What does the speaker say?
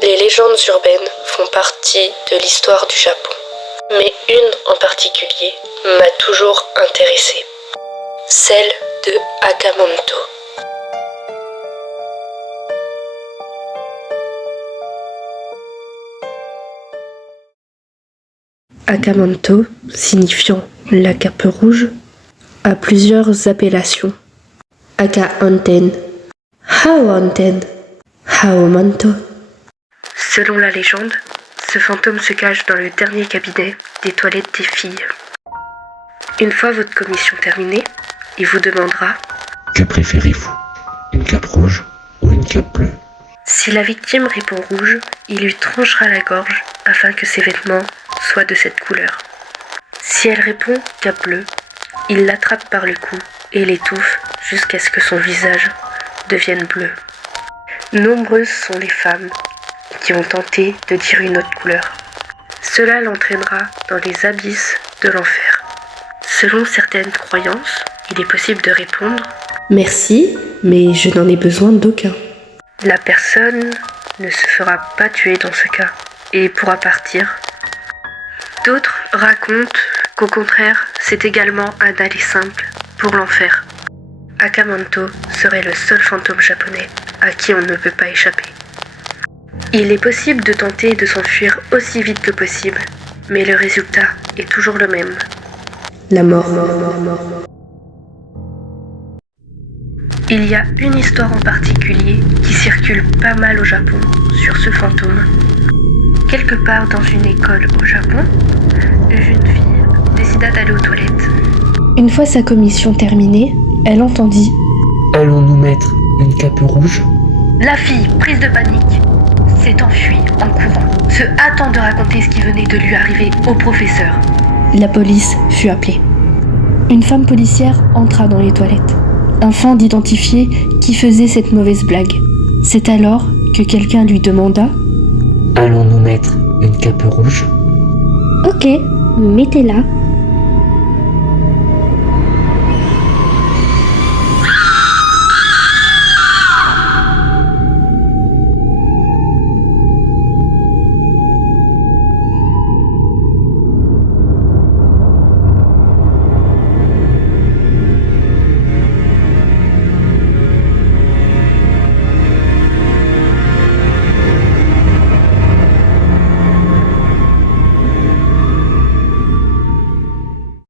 Les légendes urbaines font partie de l'histoire du Japon. Mais une en particulier m'a toujours intéressée. Celle de Akamanto. Akamanto, signifiant la cape rouge, a plusieurs appellations. Aka-Anten, Hao-Anten, Hao-Manto. Selon la légende, ce fantôme se cache dans le dernier cabinet des toilettes des filles. Une fois votre commission terminée, il vous demandera « Que préférez-vous, une cape rouge ou une cape bleue ?» Si la victime répond rouge, il lui tranchera la gorge afin que ses vêtements soient de cette couleur. Si elle répond cape bleue, il l'attrape par le cou et l'étouffe jusqu'à ce que son visage devienne bleu. Nombreuses sont les femmes qui ont tenté de dire une autre couleur. Cela l'entraînera dans les abysses de l'enfer. Selon certaines croyances, il est possible de répondre « Merci, mais je n'en ai besoin d'aucun ». La personne ne se fera pas tuer dans ce cas et pourra partir. D'autres racontent qu'au contraire, c'est également un aller simple pour l'enfer. Akamanto serait le seul fantôme japonais à qui on ne peut pas échapper. Il est possible de tenter de s'enfuir aussi vite que possible, mais le résultat est toujours le même. La mort. Il y a une histoire en particulier qui circule pas mal au Japon sur ce fantôme. Quelque part dans une école au Japon, une jeune fille décida d'aller aux toilettes. Une fois sa commission terminée, elle entendit « Allons-nous mettre une cape rouge ?» La fille, prise de panique, s'est enfuie en courant, se hâtant de raconter ce qui venait de lui arriver au professeur. La police fut appelée. Une femme policière entra dans les toilettes, afin d'identifier qui faisait cette mauvaise blague. C'est alors que quelqu'un lui demanda « Allons-nous mettre une cape rouge ?» Ok, mettez-la.